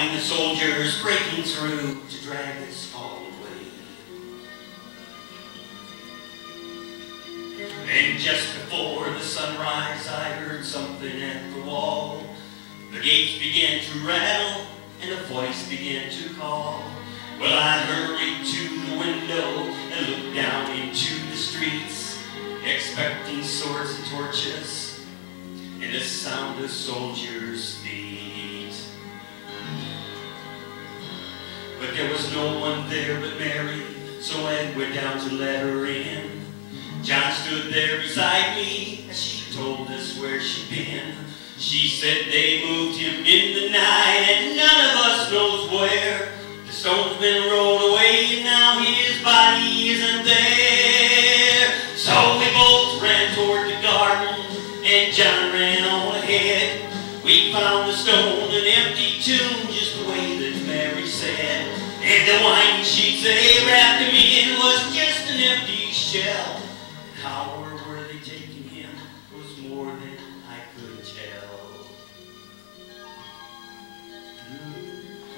find the soldiers breaking through to drag us all away. And just before the sunrise, I heard something at the wall. The gates began to rattle, and a voice began to call. Well, I hurried to the window and looked down into the streets, expecting swords and torches and the sound of soldiers' feet. But there was no one there but Mary, so I went down to let her in. John stood there beside me as she told us where she'd been. She said they moved him in the night and none of us knows where. The stone's been rolled away and now his body isn't there. So we both ran toward the garden and John ran on ahead. We found the stone, an empty tomb, just the way that Mary said. And the winding sheets they wrapped him in was just an empty shell. How were they taking him was more than I could tell.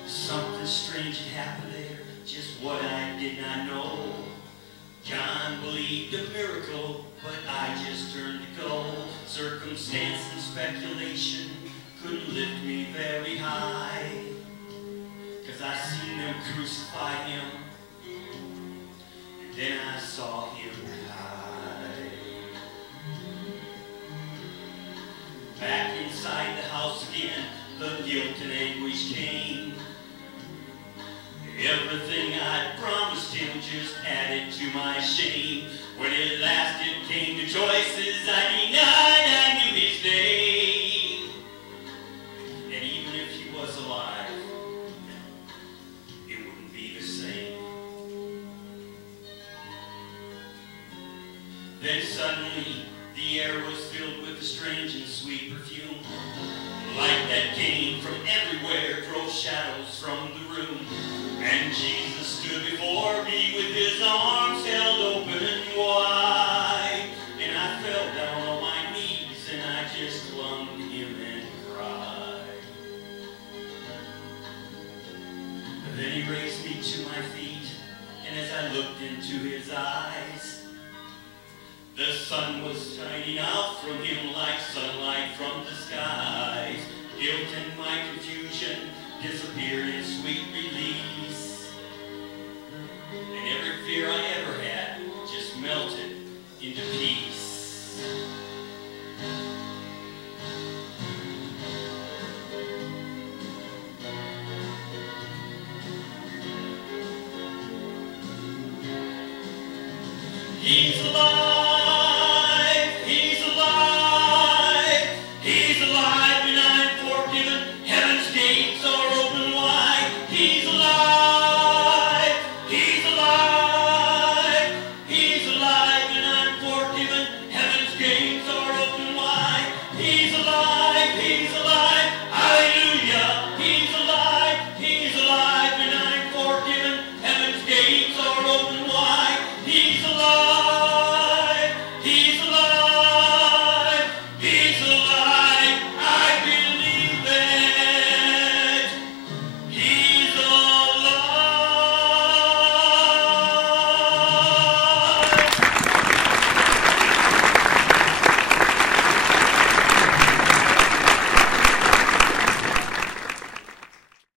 Something strange had happened there, just what I did not know. John believed a miracle, but I just turned to gold. Circumstance and speculation couldn't lift me very high, 'cause I seen them crucify him, and then I saw him die. Back inside the house again, the guilt and anguish came. Everything I'd promised him just added to my shame. When at last it came to choices, I denied I knew his name. And even if he was alive, it wouldn't be the same. Then suddenly, the air was filled with a strange and sweet perfume. Light that came from everywhere drove shadows from the room. And Jesus stood before me with his arms held open wide. And I fell down on my knees and I just clung to him and cried. But then he raised me to my feet, and as I looked into his eyes, the sun was shining out from him like sunlight from the skies. Guilt and my confusion disappeared in sweet release. And every fear I ever had just melted into peace. He's